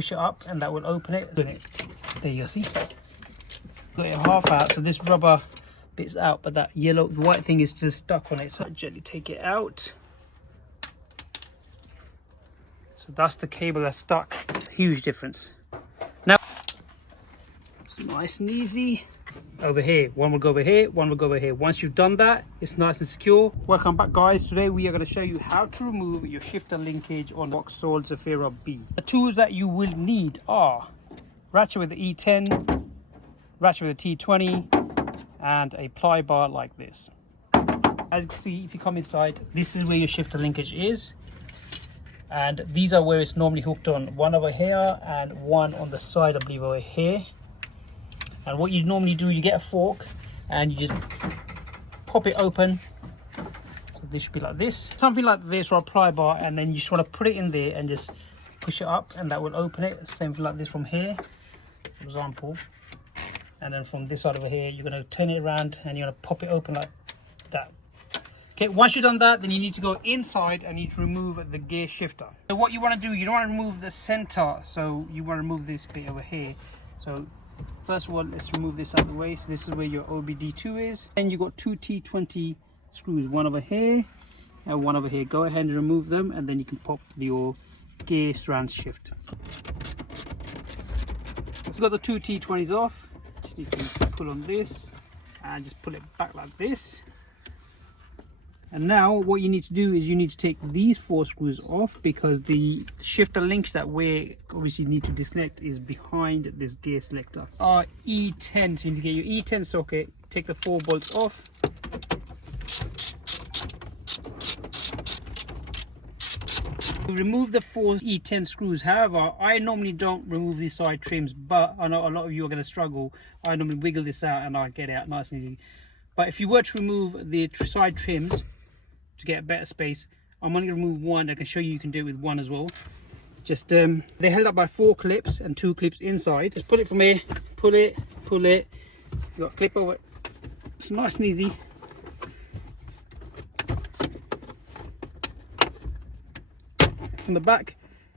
push it up and that will open it. There you go, see? Got it half out, so this rubber bit's out, but that yellow, the white thing is just stuck on it. So I gently take it out. So that's the cable that's stuck. Huge difference. Now, nice and easy. Over here, one will go over here, one will go over here. Once you've done that, it's nice and secure. Welcome back, guys. Today we are going to show you how to remove your shifter linkage on Vauxhall Zafira B. The tools that you will need are ratchet with the E10, ratchet with the T20, and a ply bar like this. As you can see, if you come inside, this is where your shifter linkage is, and these are where it's normally hooked on. One over here and one on the side, I believe, over here. And what you normally do, you get a fork and you just pop it open. So this should be like this, something like this, or a ply bar, and then you just want to put it in there and just push it up and that will open it. Same thing like this from here, for example. And then from this side over here, you're going to turn it around and you're going to pop it open like that. Okay, once you've done that, then you need to go inside and you need to remove the gear shifter. So what you want to do, you don't want to remove the center, so you want to remove this bit over here. So first of all, let's remove this out of the way. So this is where your OBD2 is. And you've got two T20 screws, one over here and one over here. Go ahead and remove them, and then you can pop your gear surround shift. So you've got the two T20s off. Just need to pull on this and just pull it back like this. And now what you need to do is you need to take these 4 screws off, because the shifter links that we obviously need to disconnect is behind this gear selector. Our E10, so you need to get your E10 socket, take the 4 bolts off. Remove the 4 E10 screws. However, I normally don't remove these side trims, but I know a lot of you are going to struggle. I normally wiggle this out and I get it out nice and easy. But if you were to remove the side trims to get a better space, I'm only going to remove one. I can show you can do it with one as well. Just they're held up by 4 clips and 2 clips inside. Just pull it from here, pull it, you got a clip over it. It's nice and easy. From the back,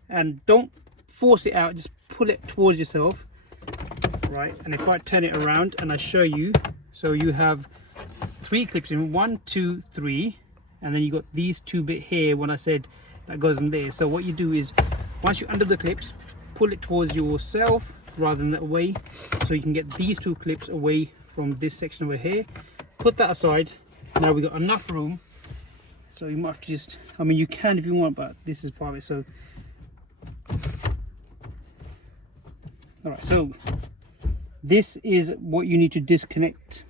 and don't force it out, just pull it towards yourself, right? And if I turn it around and I show you, so you have 3 clips in, 1, 2, 3, and then you got these 2 bit here when I said that goes in there. So what you do is, once you're under the clips, pull it towards yourself rather than away, so you can get these 2 clips away from this section over here. Put that aside. Now we've got enough room, so you might have to just, I mean, you can if you want, but this is part of it. So all right, so this is what you need to disconnect.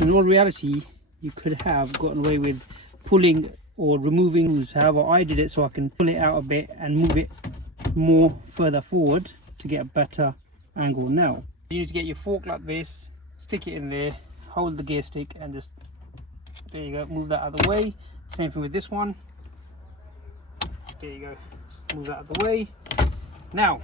In all reality, you could have gotten away with pulling or removing screws. However, I did it so I can pull it out a bit and move it more further forward to get a better angle. Now you need to get your fork like this, stick it in there, hold the gear stick, and just, there you go, move that out of the way. Same thing with this one. There you go, just move that out of the way. Now,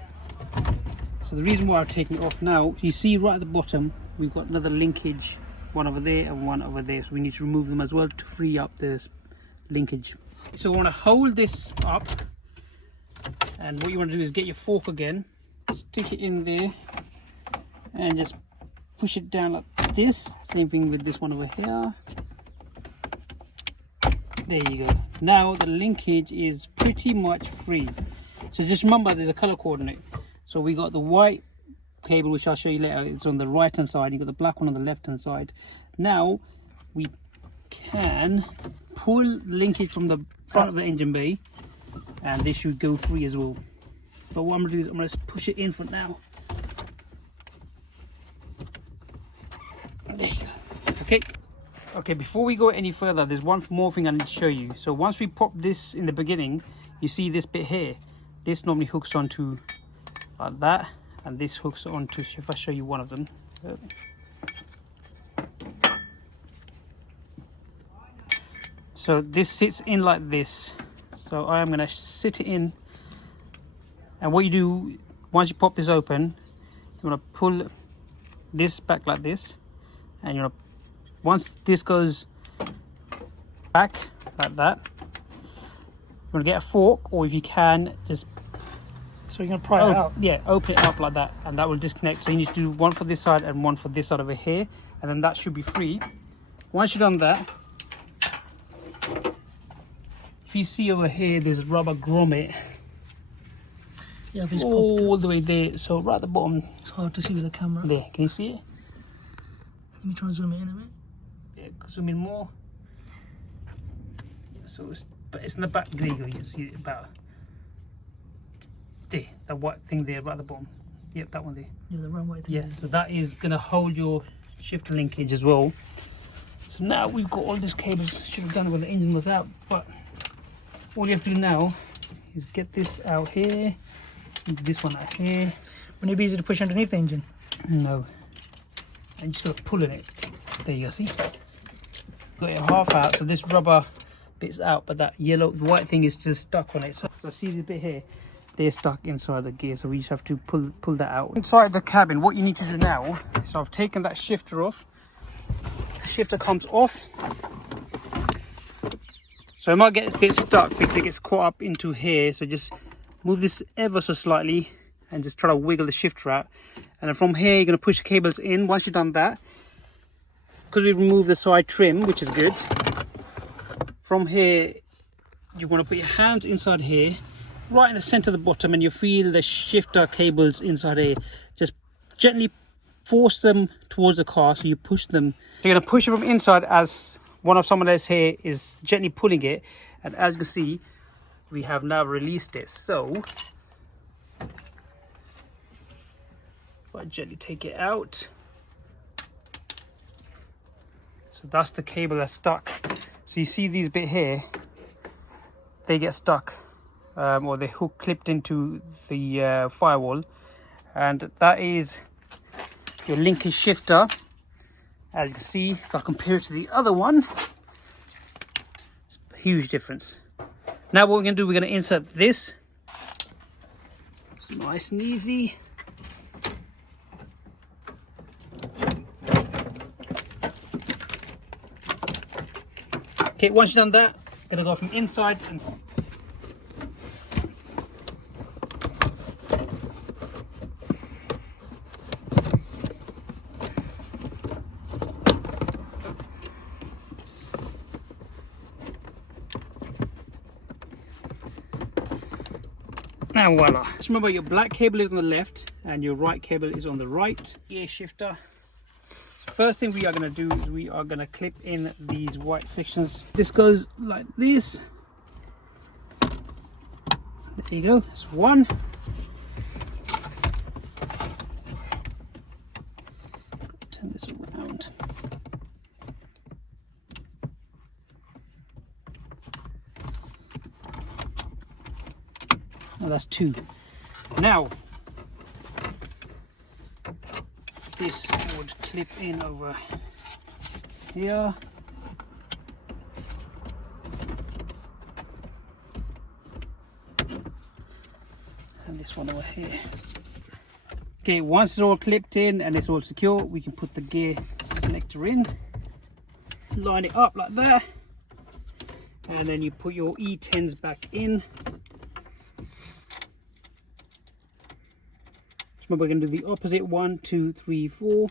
so the reason why I've taken it off now, you see right at the bottom we've got another linkage, one over there and one over there, so we need to remove them as well to free up this linkage. So we want to hold this up, and what you want to do is get your fork again, stick it in there and just push it down like this. Same thing with this one over here. There you go. Now the linkage is pretty much free. So just remember, there's a color coordinate. So we got the white cable, which I'll show you later, it's on the right hand side. You got the black one on the left hand side. Now we can pull linkage from the front of the engine bay, and this should go free as well. But what I'm going to do is I'm going to push it in for now. There you go. Okay, before we go any further, there's one more thing I need to show you. So once we pop this in the beginning, you see this bit here, this normally hooks onto like that, and this hooks onto, if I show you one of them, so this sits in like this. So I am going to sit it in, and what you do once you pop this open, you want to pull this back like this, and you want to, once this goes back like that, you want to get a fork, or if you can, just So you're going to pry it out? Yeah, open it up like that, and that will disconnect. So you need to do one for this side and one for this side over here, and then that should be free. Once you've done that, if you see over here, there's rubber grommet. Yeah, all the way there. So right at the bottom. It's hard to see with the camera. There, can you see it? Let me try and zoom it in a bit. Yeah, zoom in more. So but it's in the back. There you go. You can see it about there. That white thing there, right at the bottom. Yep, that one there. Yeah, the runway thing. Yeah, so that is gonna hold your shifter linkage as well. So now we've got all these cables. Should have done it when the engine was out, but all you have to do now is get this out here, and this one out here. Wouldn't it be easy to push underneath the engine? No. And you just got to pull in it. There you go, see? Got it half out, so this rubber bit's out, but that yellow, the white thing is still stuck on it. So see this bit here? They're stuck inside the gear, so we just have to pull that out. Inside the cabin, what you need to do now, so I've taken that shifter off. The shifter comes off. So it might get a bit stuck because it gets caught up into here. So just move this ever so slightly and just try to wiggle the shifter out. And then from here, you're going to push the cables in. Once you've done that, because we removed the side trim, which is good. From here, you want to put your hands inside here, right in the center of the bottom, and you feel the shifter cables inside here. Just gently force them towards the car, so you push them. So you're going to push it from inside as one of someone else here is gently pulling it, and as you can see, we have now released it. So if I gently take it out, so that's the cable that's stuck. So you see these bit here, they get stuck, or the hook clipped into the firewall, and that is your linkage shifter. As you can see, if I compare it to the other one, it's a huge difference. Now what we're going to do, we're going to insert this. Nice and easy. Okay, once you've done that, I'm going to go from inside and now voila. Just remember, your black cable is on the left and your right cable is on the right. Gear shifter. First thing we are going to do is we are going to clip in these white sections. This goes like this. There you go, that's one. Turn this around. Oh, that's two. Now, this would clip in over here. And this one over here. Okay, once it's all clipped in and it's all secure, we can put the gear selector in. Line it up like that. And then you put your E10s back in. Remember, we're going to do the opposite 1, 2, 3, 4.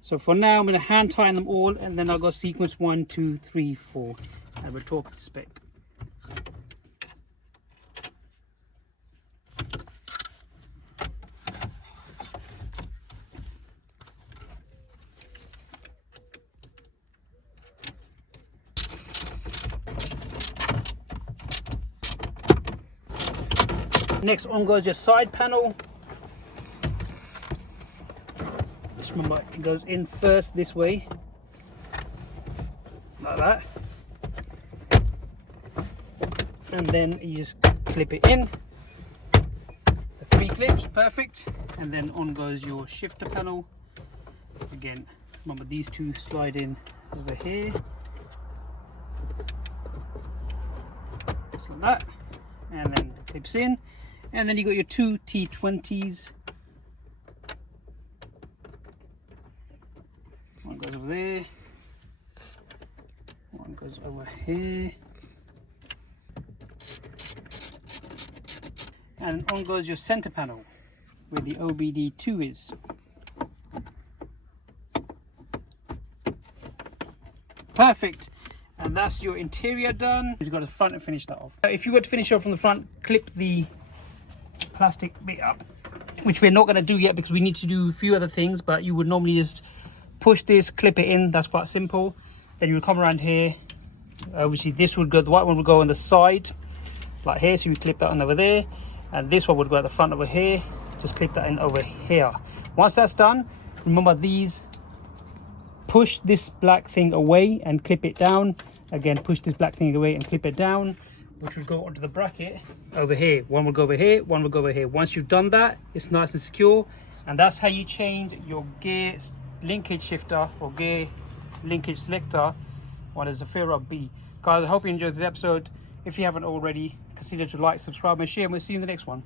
So for now, I'm going to hand tighten them all, and then I'll go sequence 1, 2, 3, 4, and we'll talk spec. Next on goes your side panel. Just remember, it goes in first this way, like that, and then you just clip it in. The 3 clips, perfect. And then on goes your shifter panel. Again, remember these two slide in over here, just like that, and then it clips in. And then you got your 2 T20s. One goes over there. One goes over here. And on goes your center panel where the OBD2 is. Perfect. And that's your interior done. You've got the front and finish that off. If you were to finish off from the front, clip the plastic bit up, which we're not going to do yet because we need to do a few other things, but you would normally just push this, clip it in. That's quite simple. Then you would come around here. Obviously this would go, the white one would go on the side like here, so you clip that on over there, and this one would go at the front over here. Just clip that in over here. Once that's done, remember these, push this black thing away and clip it down. Again, push this black thing away and clip it down, which will go onto the bracket over here. One will go over here, one will go over here. Once you've done that, it's nice and secure, and that's how you change your gear linkage shifter or gear linkage selector on a Zafira B. Guys, I hope you enjoyed this episode. If you haven't already, consider to like, subscribe and share, and we'll see you in the next one.